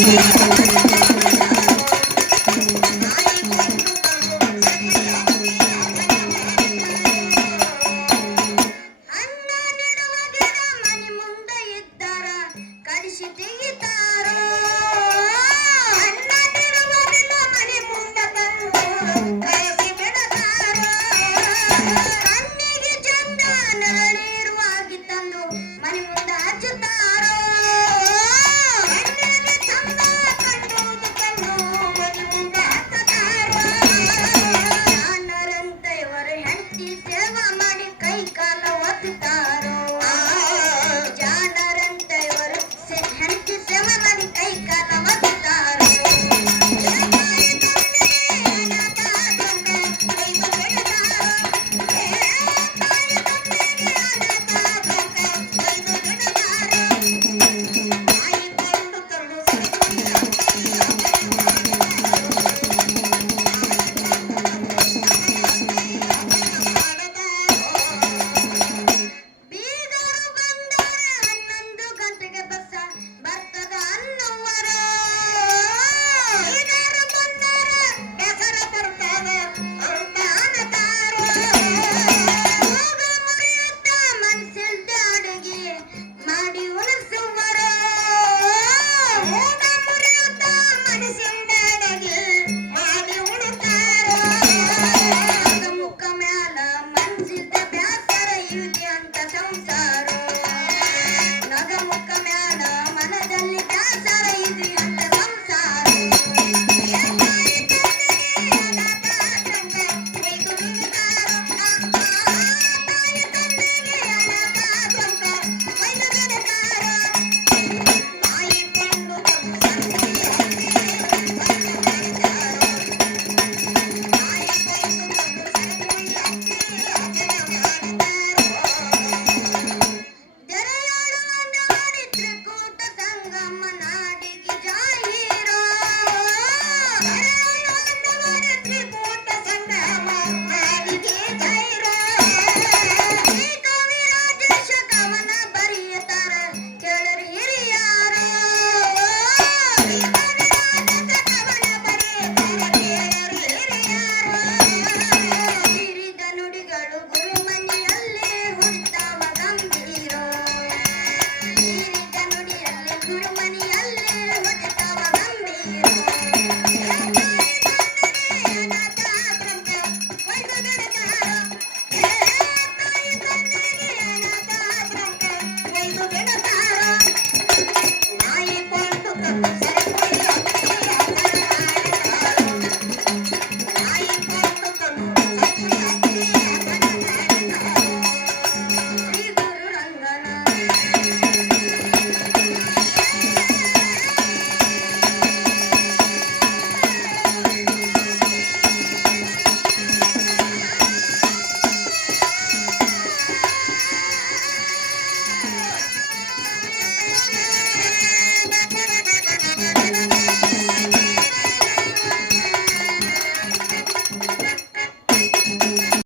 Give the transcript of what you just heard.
ಅನ್ನ ನೆಡುವ ಗಿಡ ಮುಂದೆ ಇದ್ದಾರ ಕಲಿಸಿ ತೆಗಿತ